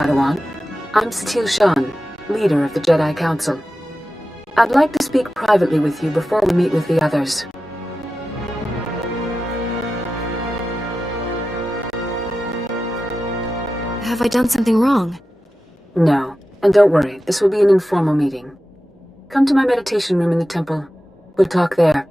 Padawan. I'm Satil Shan, leader of the Jedi Council. I'd like to speak privately with you before we meet with the others. Have I done something wrong? No, and don't worry, this will be an informal meeting. Come to my meditation room in the temple. We'll talk there.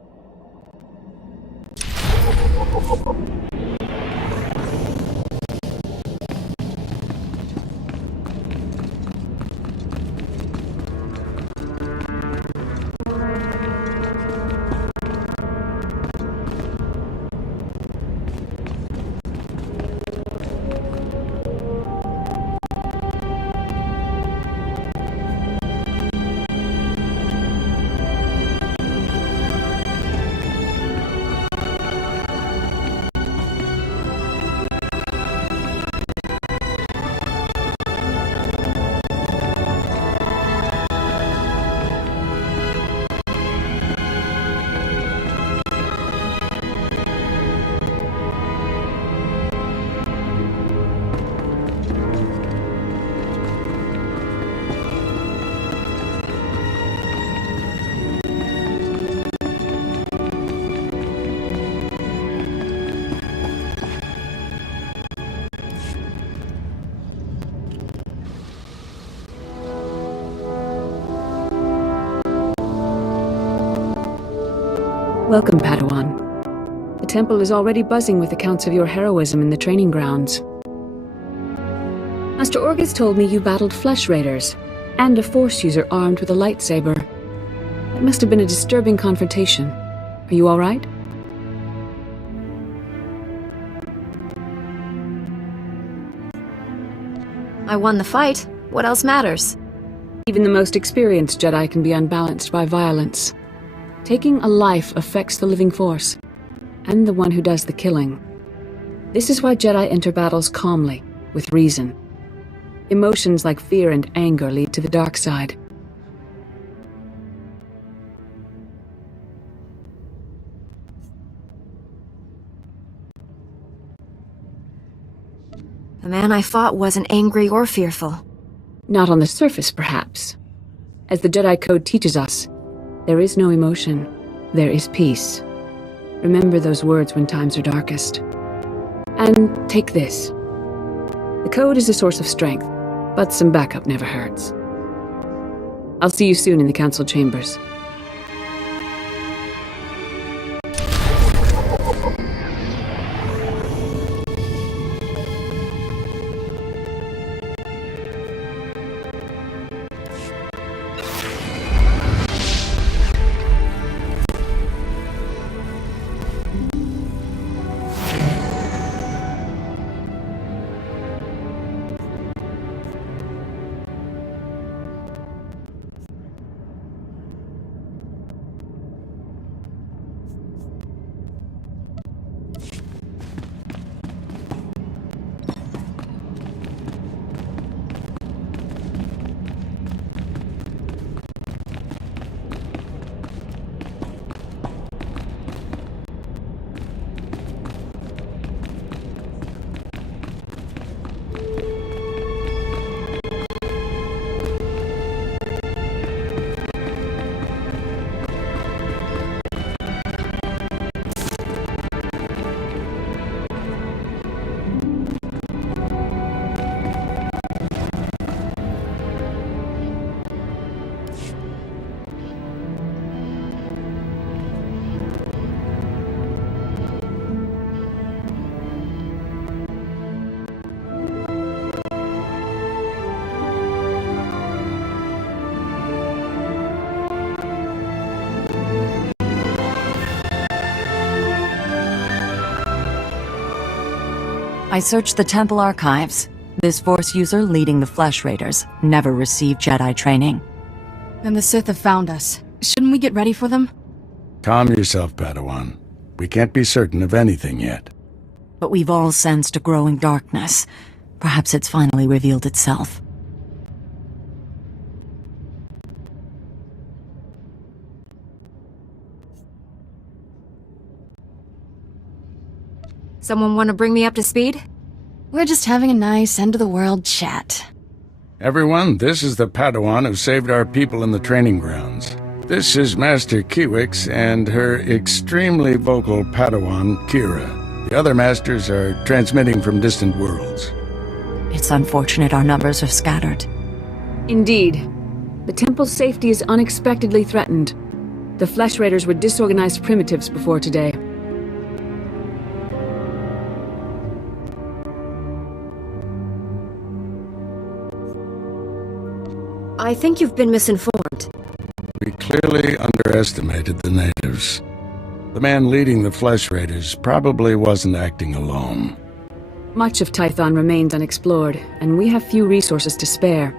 Welcome, Padawan. The temple is already buzzing with accounts of your heroism in the training grounds. Master Orgus told me you battled flesh raiders, and a Force user armed with a lightsaber. It must have been a disturbing confrontation. Are you all right? I won the fight. What else matters? Even the most experienced Jedi can be unbalanced by violence. Taking a life affects the living force, and the one who does the killing. This is why Jedi enter battles calmly, with reason. Emotions like fear and anger lead to the dark side. The man I fought wasn't angry or fearful. Not on the surface, perhaps. As the Jedi Code teaches us, there is no emotion, there is peace. Remember those words when times are darkest. And take this. The Code is a source of strength, but some backup never hurts. I'll see you soon in the Council chambers. I searched the temple archives. This Force user leading the Flesh Raiders never received Jedi training. Then the Sith have found us. Shouldn't we get ready for them? Calm yourself, Padawan. We can't be certain of anything yet. But we've all sensed a growing darkness. Perhaps it's finally revealed itself. Someone want to bring me up to speed? We're just having a nice end-of-the-world chat. Everyone, this is the Padawan who saved our people in the training grounds. This is Master Kiwix and her extremely vocal Padawan, Kira. The other masters are transmitting from distant worlds. It's unfortunate our numbers are scattered. Indeed. The temple's safety is unexpectedly threatened. The Flesh Raiders were disorganized primitives before today. I think you've been misinformed. We clearly underestimated the natives. The man leading the Flesh Raiders probably wasn't acting alone. Much of Tython remains unexplored, and we have few resources to spare.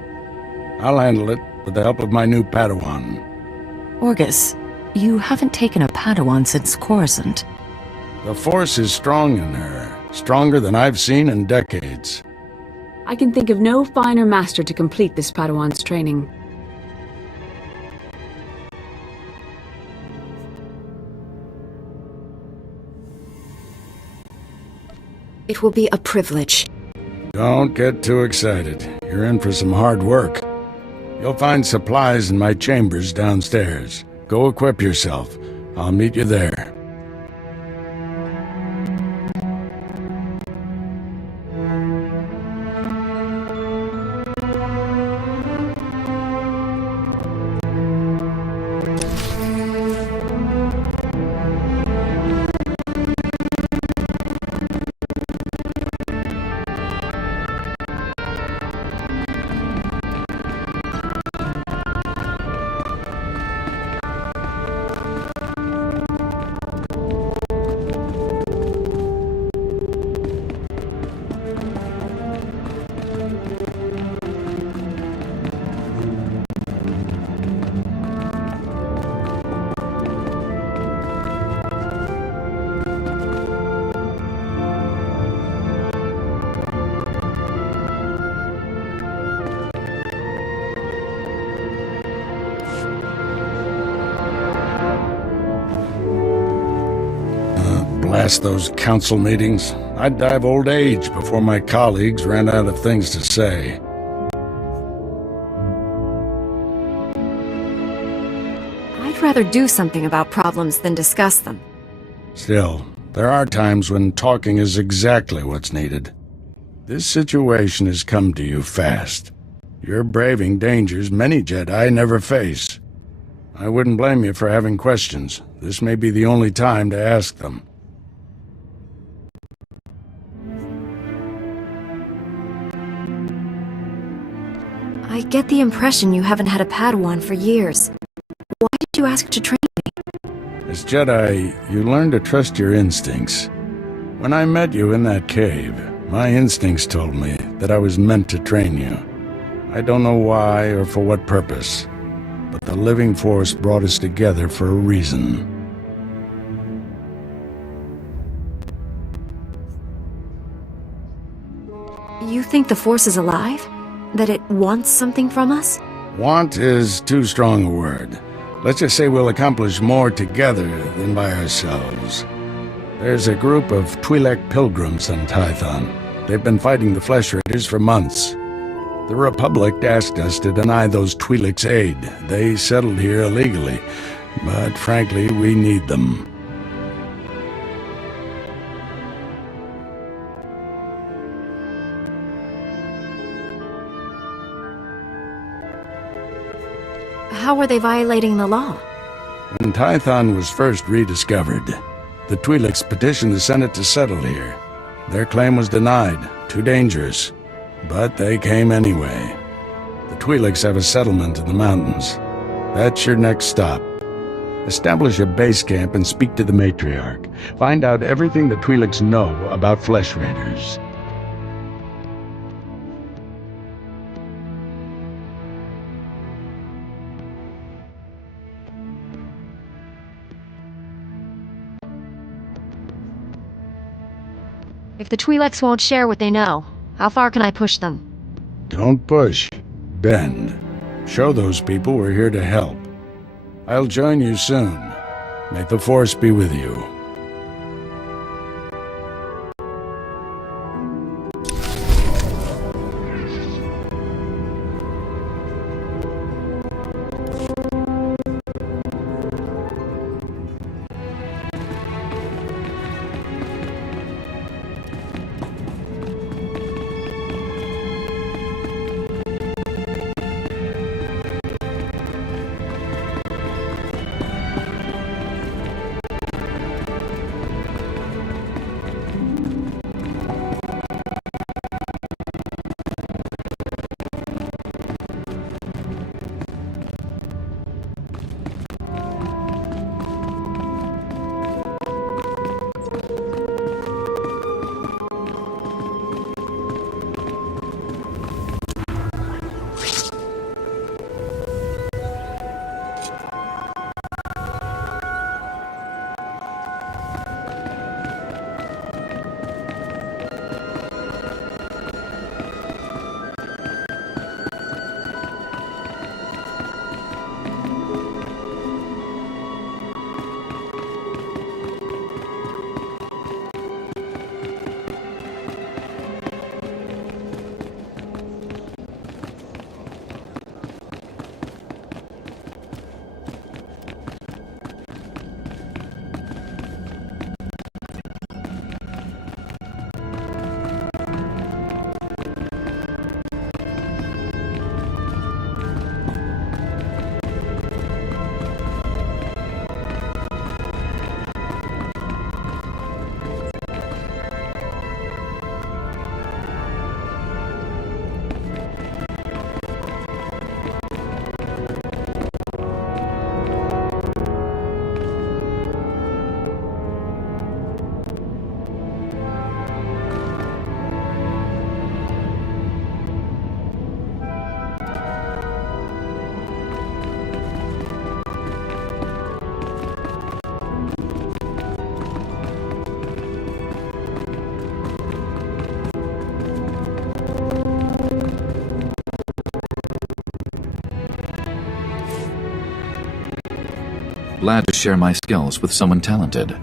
I'll handle it with the help of my new Padawan. Orgus, you haven't taken a Padawan since Coruscant. The Force is strong in her, stronger than I've seen in decades. I can think of no finer master to complete this Padawan's training. It will be a privilege. Don't get too excited. You're in for some hard work. You'll find supplies in my chambers downstairs. Go equip yourself. I'll meet you there. Blast those council meetings. I'd die of old age before my colleagues ran out of things to say. I'd rather do something about problems than discuss them. Still, there are times when talking is exactly what's needed. This situation has come to you fast. You're braving dangers many Jedi never face. I wouldn't blame you for having questions. This may be the only time to ask them. I get the impression you haven't had a Padawan for years. Why did you ask to train me? As Jedi, you learn to trust your instincts. When I met you in that cave, my instincts told me that I was meant to train you. I don't know why or for what purpose, but the living force brought us together for a reason. You think the Force is alive? That it wants something from us? Want is too strong a word. Let's just say we'll accomplish more together than by ourselves. There's a group of Twi'lek pilgrims on Tython. They've been fighting the Flesh Raiders for months. The Republic asked us to deny those Twi'leks aid. They settled here illegally, but frankly, we need them. How are they violating the law? When Tython was first rediscovered, the Twi'leks petitioned the Senate to settle here. Their claim was denied, too dangerous, but they came anyway. The Twi'leks have a settlement in the mountains. That's your next stop. Establish a base camp and speak to the matriarch. Find out everything the Twi'leks know about Flesh Raiders. If the Twi'leks won't share what they know, how far can I push them? Don't push. Bend. Show those people we're here to help. I'll join you soon. May the Force be with you. Glad to share my skills with someone talented.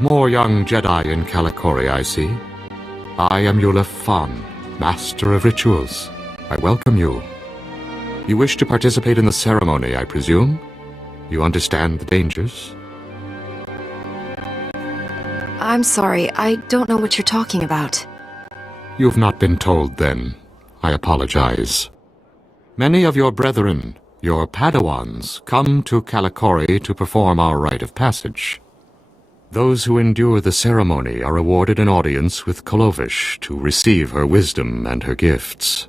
More young Jedi in Kalikori, I see. I am Yulef Fan, Master of Rituals. I welcome you. You wish to participate in the ceremony, I presume? You understand the dangers? I'm sorry, I don't know what you're talking about. You've not been told, then. I apologize. Many of your brethren, your Padawans, come to Kalikori to perform our rite of passage. Those who endure the ceremony are awarded an audience with Kolovish to receive her wisdom and her gifts.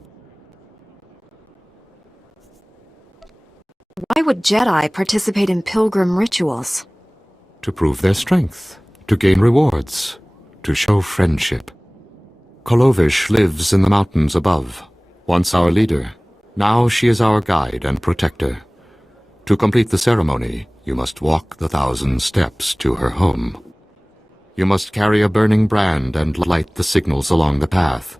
Why would Jedi participate in pilgrim rituals? To prove their strength, to gain rewards, to show friendship. Kolovish lives in the mountains above, once our leader. Now she is our guide and protector. To complete the ceremony, you must walk the 1,000 steps to her home. You must carry a burning brand and light the signals along the path.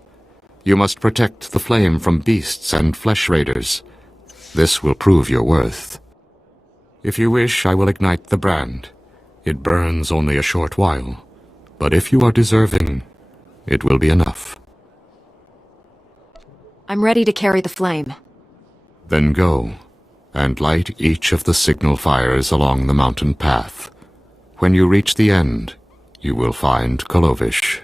You must protect the flame from beasts and flesh raiders. This will prove your worth. If you wish, I will ignite the brand. It burns only a short while, but if you are deserving, it will be enough. I'm ready to carry the flame. Then go, and light each of the signal fires along the mountain path. When you reach the end, you will find Kolovish.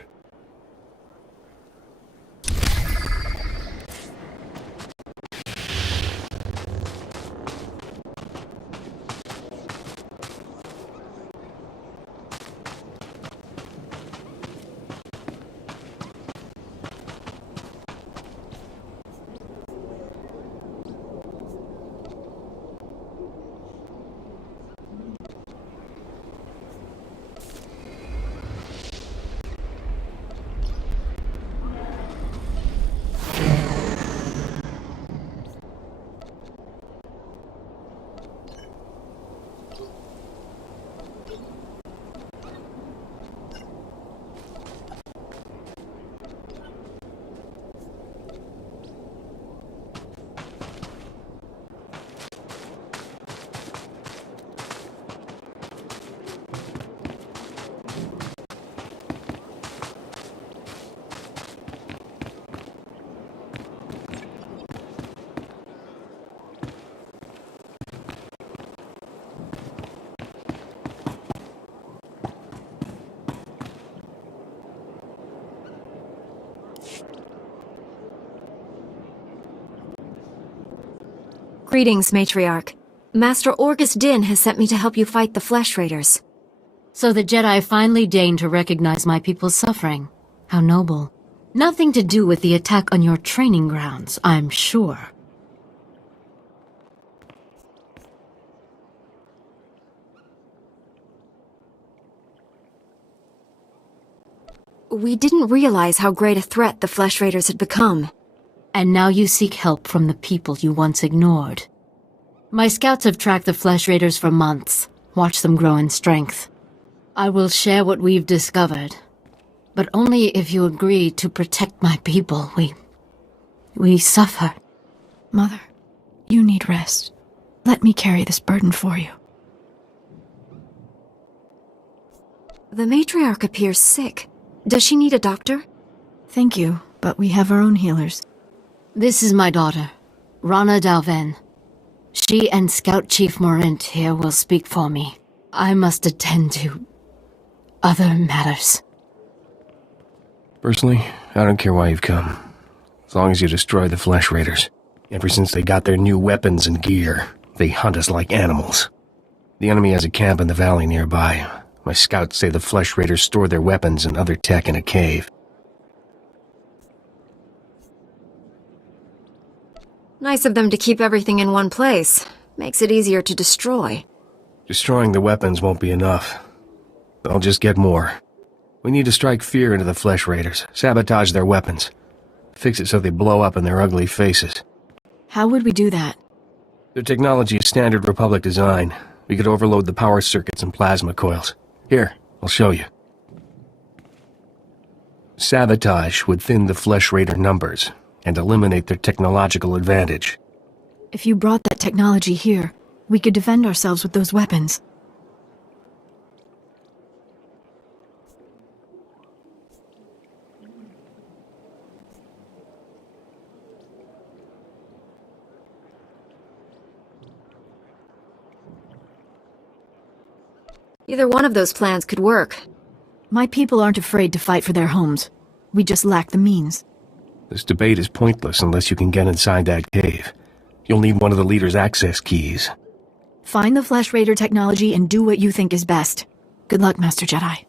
Greetings, Matriarch. Master Orgus Din has sent me to help you fight the Flesh Raiders. So the Jedi finally deigned to recognize my people's suffering. How noble. Nothing to do with the attack on your training grounds, I'm sure. We didn't realize how great a threat the Flesh Raiders had become. And now you seek help from the people you once ignored. My scouts have tracked the Flesh Raiders for months, watched them grow in strength. I will share what we've discovered, but only if you agree to protect my people. We suffer. Mother, you need rest. Let me carry this burden for you. The Matriarch appears sick. Does she need a doctor? Thank you, but we have our own healers. This is my daughter, Rana Dalven. She and Scout Chief Morint here will speak for me. I must attend to other matters. Personally, I don't care why you've come. As long as you destroy the Flesh Raiders. Ever since they got their new weapons and gear, they hunt us like animals. The enemy has a camp in the valley nearby. My scouts say the Flesh Raiders store their weapons and other tech in a cave. Nice of them to keep everything in one place. Makes it easier to destroy. Destroying the weapons won't be enough. They'll just get more. We need to strike fear into the Flesh Raiders, sabotage their weapons. Fix it so they blow up in their ugly faces. How would we do that? Their technology is standard Republic design. We could overload the power circuits and plasma coils. Here, I'll show you. Sabotage would thin the Flesh Raider numbers and eliminate their technological advantage. If you brought that technology here, we could defend ourselves with those weapons. Either one of those plans could work. My people aren't afraid to fight for their homes. We just lack the means. This debate is pointless unless you can get inside that cave. You'll need one of the leader's access keys. Find the Flesh Raider technology and do what you think is best. Good luck, Master Jedi.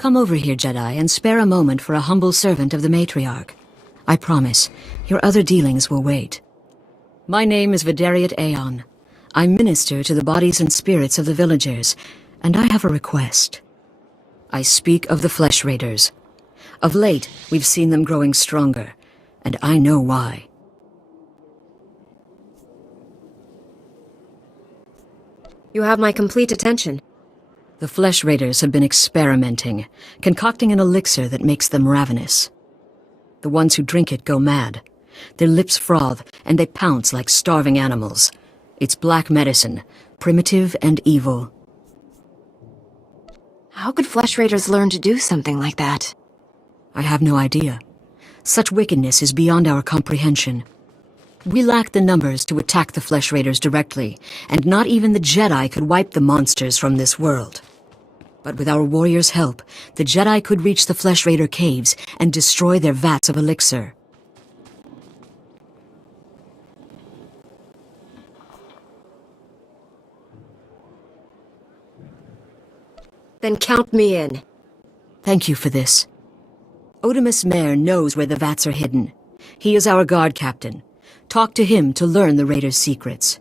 Come over here, Jedi, and spare a moment for a humble servant of the Matriarch. I promise, your other dealings will wait. My name is Vidariat Aeon. I minister to the bodies and spirits of the villagers, and I have a request. I speak of the Flesh Raiders. Of late, we've seen them growing stronger, and I know why. You have my complete attention. The Flesh Raiders have been experimenting, concocting an elixir that makes them ravenous. The ones who drink it go mad. Their lips froth, and they pounce like starving animals. It's black medicine, primitive and evil. How could Flesh Raiders learn to do something like that? I have no idea. Such wickedness is beyond our comprehension. We lack the numbers to attack the Flesh Raiders directly, and not even the Jedi could wipe the monsters from this world. But with our warriors' help, the Jedi could reach the Flesh Raider caves and destroy their vats of elixir. Then count me in. Thank you for this. Otimus Mare knows where the vats are hidden. He is our guard captain. Talk to him to learn the Raiders' secrets.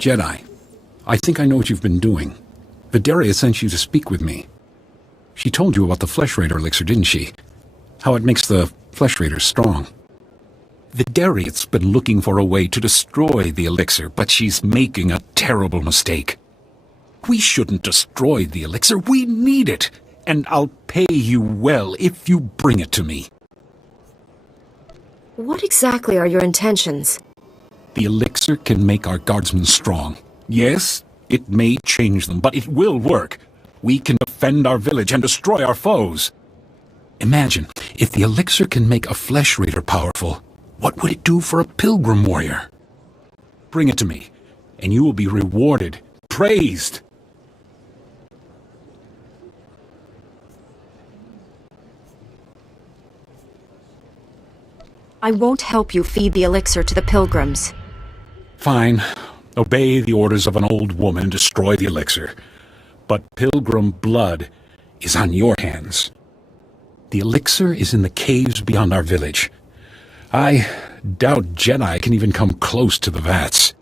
Jedi, I think I know what you've been doing. Vidaria sent you to speak with me. She told you about the Flesh Raider elixir, didn't she? How it makes the Flesh Raiders strong. Vidaria's been looking for a way to destroy the elixir, but she's making a terrible mistake. We shouldn't destroy the elixir, we need it! And I'll pay you well if you bring it to me. What exactly are your intentions? The elixir can make our guardsmen strong. Yes, it may change them, but it will work. We can defend our village and destroy our foes. Imagine, if the elixir can make a Flesh Raider powerful, what would it do for a pilgrim warrior? Bring it to me, and you will be rewarded, praised. I won't help you feed the elixir to the pilgrims. Fine. Obey the orders of an old woman and destroy the elixir. But pilgrim blood is on your hands. The elixir is in the caves beyond our village. I doubt Jedi can even come close to the vats.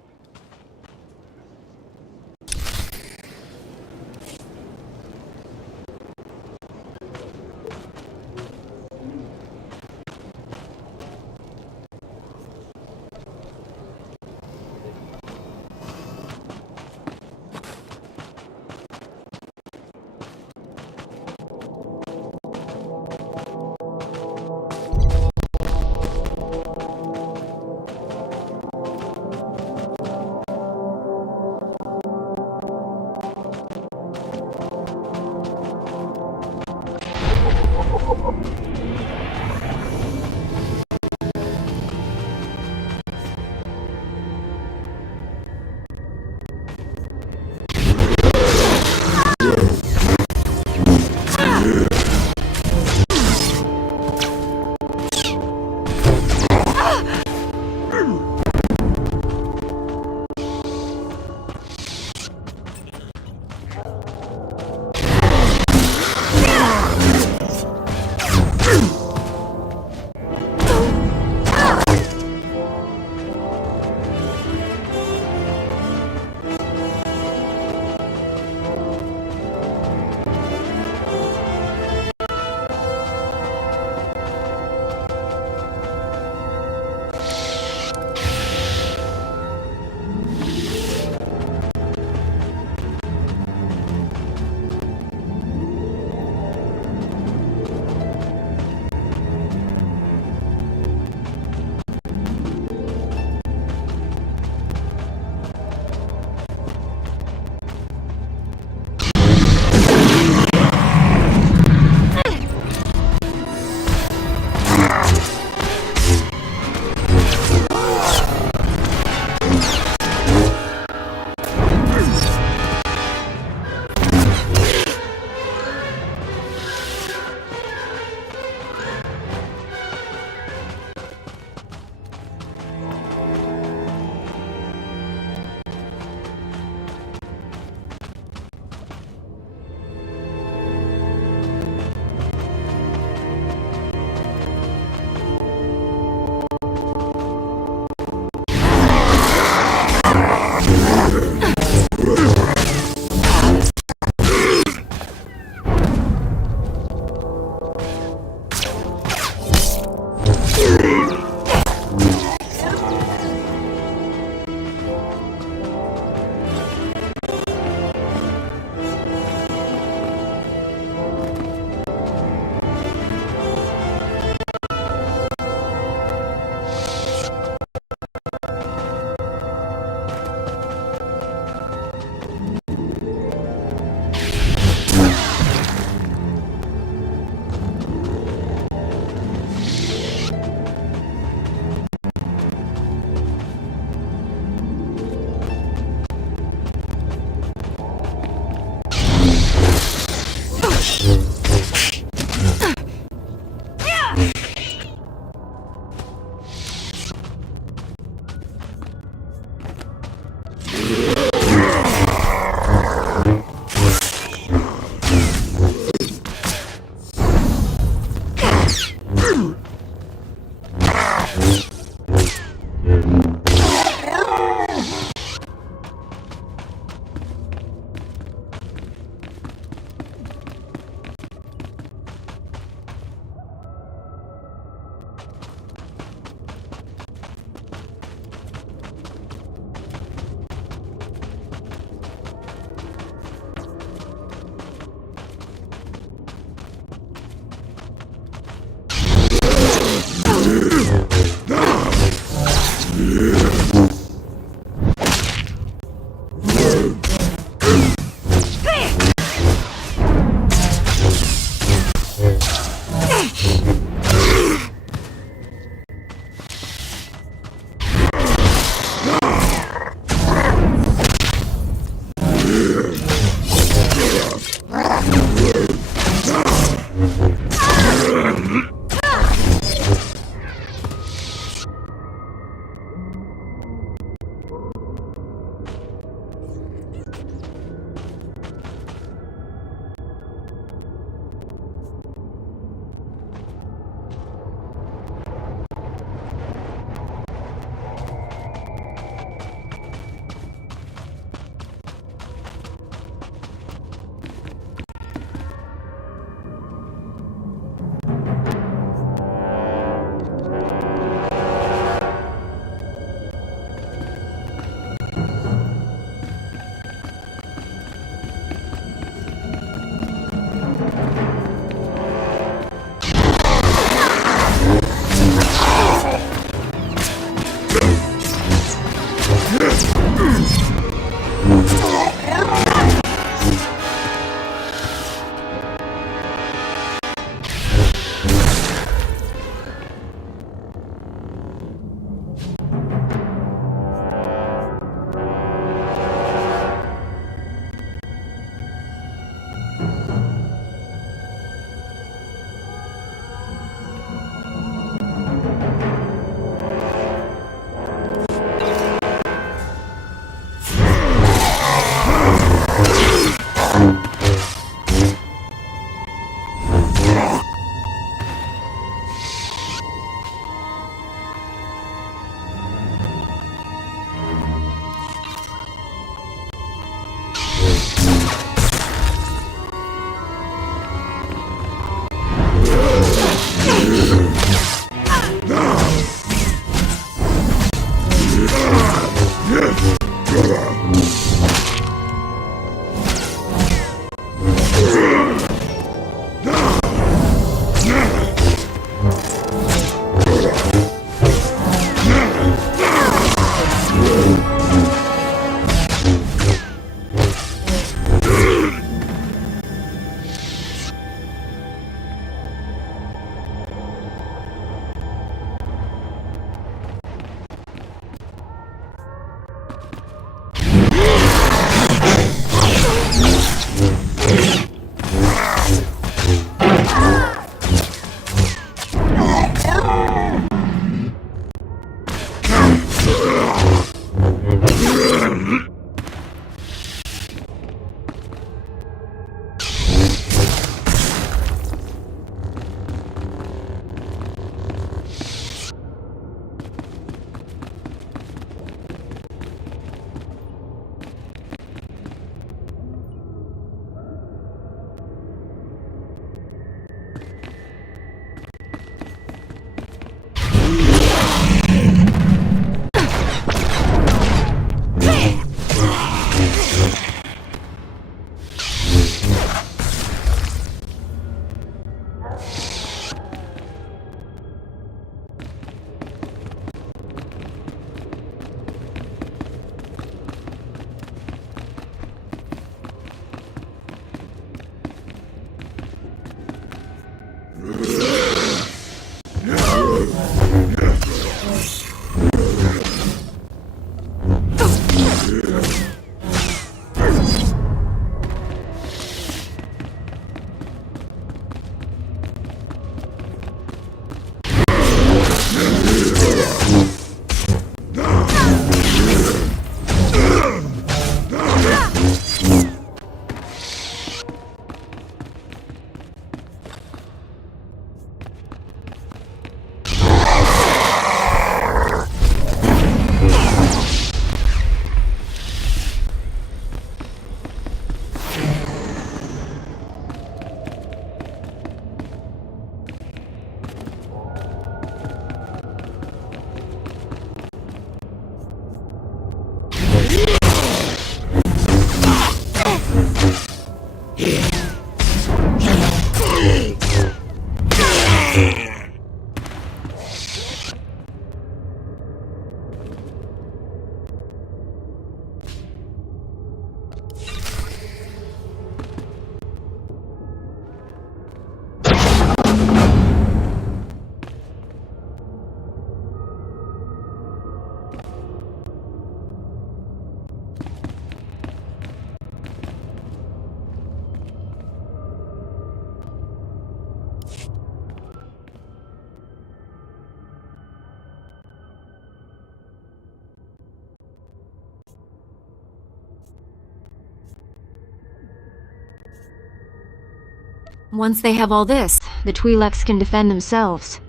Once they have all this, the Twi'leks can defend themselves.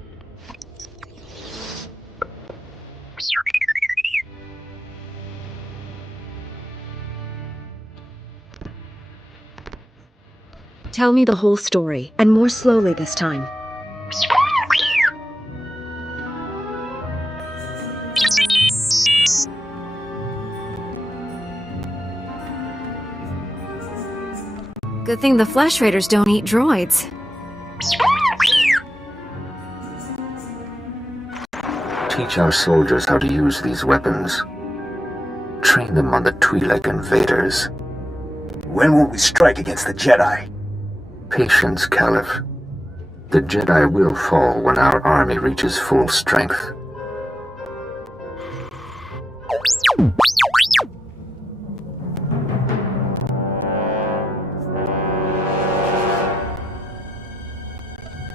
Tell me the whole story, and more slowly this time. Good thing the Flesh Raiders don't eat droids. Teach our soldiers how to use these weapons. Train them on the Twi'lek invaders. When will we strike against the Jedi? Patience, Caliph. The Jedi will fall when our army reaches full strength.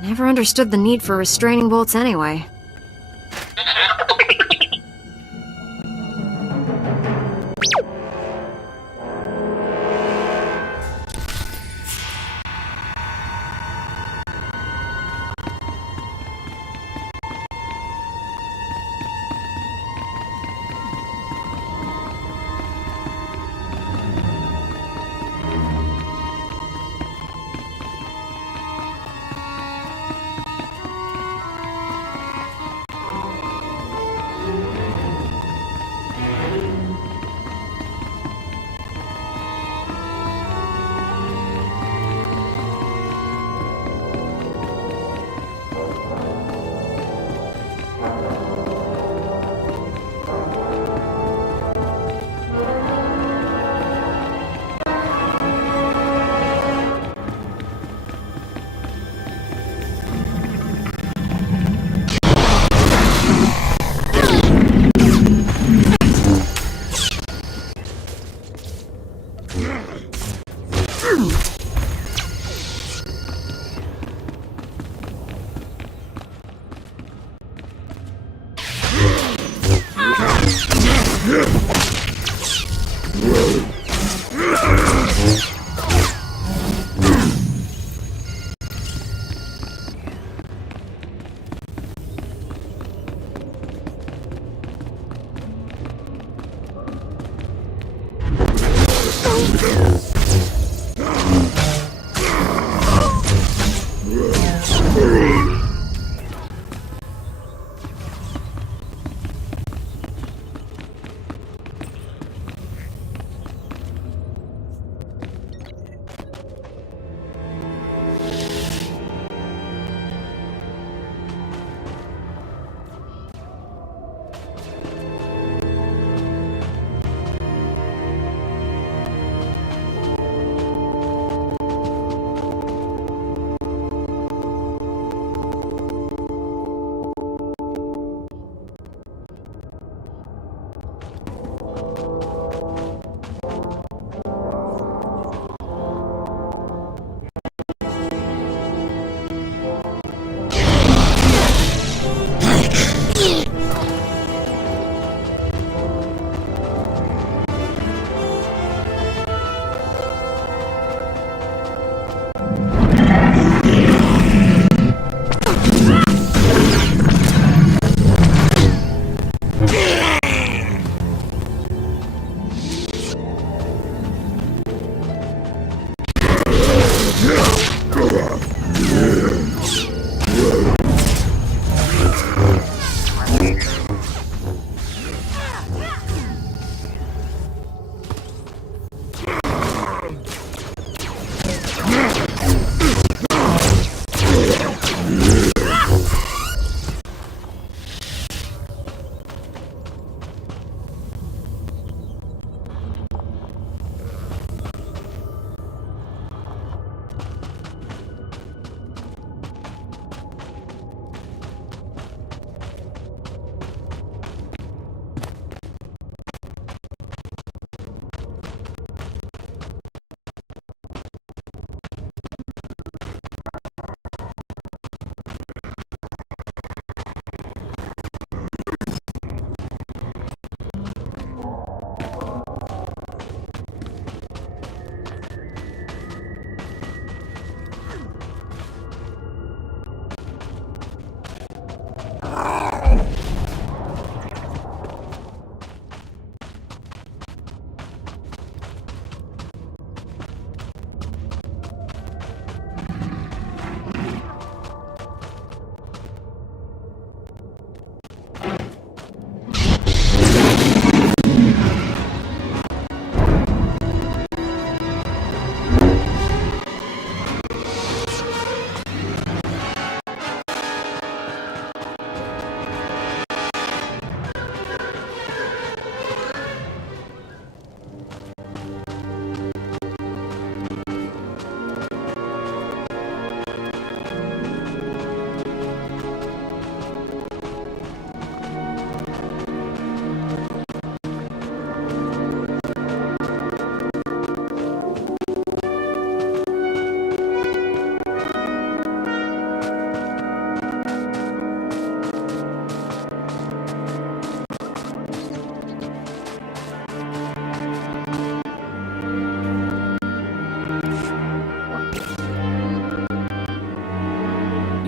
Never understood the need for restraining bolts anyway.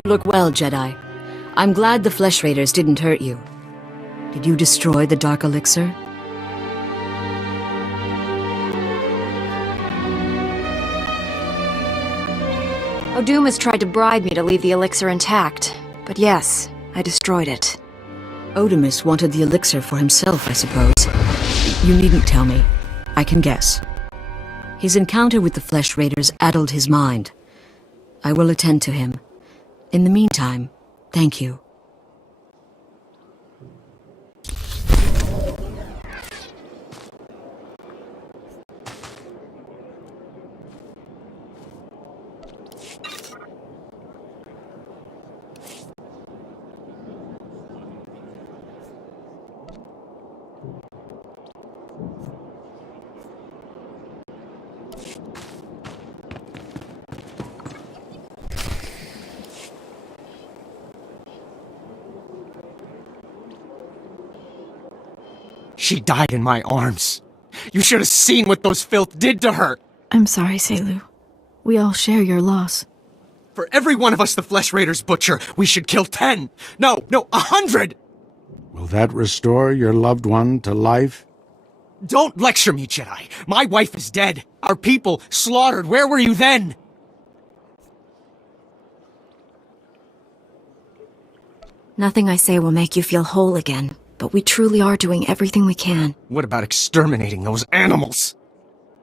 Look well, Jedi. I'm glad the Flesh Raiders didn't hurt you. Did you destroy the Dark Elixir? Oduma's tried to bribe me to leave the elixir intact, but yes, I destroyed it. Odumus wanted the elixir for himself, I suppose. You needn't tell me. I can guess. His encounter with the Flesh Raiders addled his mind. I will attend to him. In the meantime, thank you. She died in my arms. You should have seen what those filth did to her. I'm sorry, Selu. We all share your loss. For every one of us the Flesh Raiders butcher, we should kill 10. No, 100! Will that restore your loved one to life? Don't lecture me, Jedi. My wife is dead. Our people slaughtered. Where were you then? Nothing I say will make you feel whole again, but we truly are doing everything we can. What about exterminating those animals?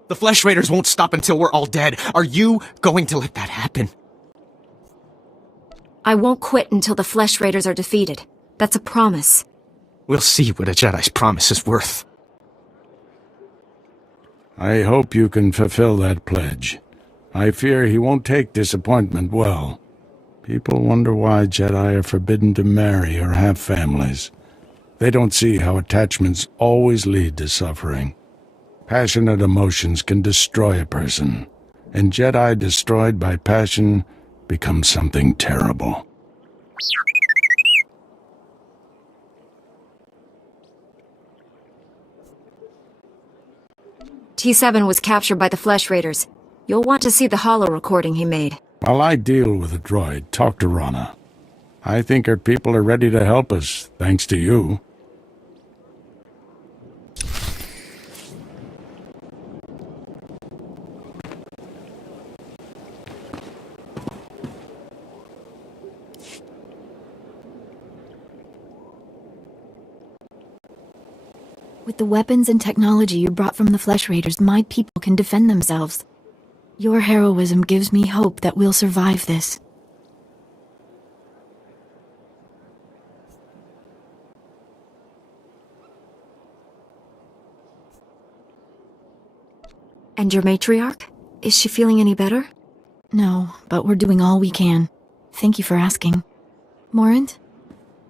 The Flesh Raiders won't stop until we're all dead. Are you going to let that happen? I won't quit until the Flesh Raiders are defeated. That's a promise. We'll see what a Jedi's promise is worth. I hope you can fulfill that pledge. I fear he won't take disappointment well. People wonder why Jedi are forbidden to marry or have families. They don't see how attachments always lead to suffering. Passionate emotions can destroy a person, and Jedi destroyed by passion become something terrible. T7 was captured by the Flesh Raiders. You'll want to see the holo recording he made. While I deal with the droid, talk to Rana. I think her people are ready to help us, thanks to you. With the weapons and technology you brought from the Flesh Raiders, my people can defend themselves. Your heroism gives me hope that we'll survive this. And your matriarch? Is she feeling any better? No, but we're doing all we can. Thank you for asking. Morant,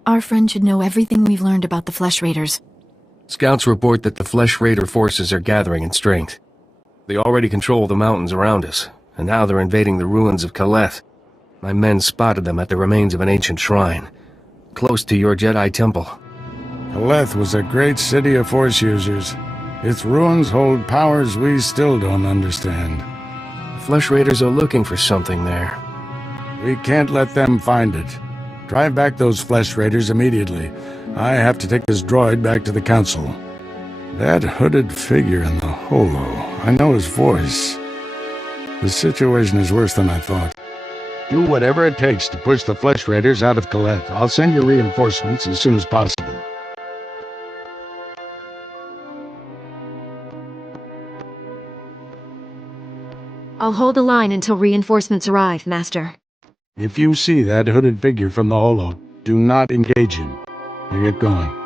our friend should know everything we've learned about the Flesh Raiders. Scouts report that the Flesh Raider forces are gathering in strength. They already control the mountains around us, and now they're invading the ruins of Kaleth. My men spotted them at the remains of an ancient shrine, close to your Jedi temple. Kaleth was a great city of Force users. Its ruins hold powers we still don't understand. The Flesh Raiders are looking for something there. We can't let them find it. Drive back those Flesh Raiders immediately. I have to take this droid back to the Council. That hooded figure in the holo, I know his voice. The situation is worse than I thought. Do whatever it takes to push the Flesh Raiders out of Kaleth. I'll send you reinforcements as soon as possible. I'll hold the line until reinforcements arrive, Master. If you see that hooded figure from the holo, do not engage him. Now get going.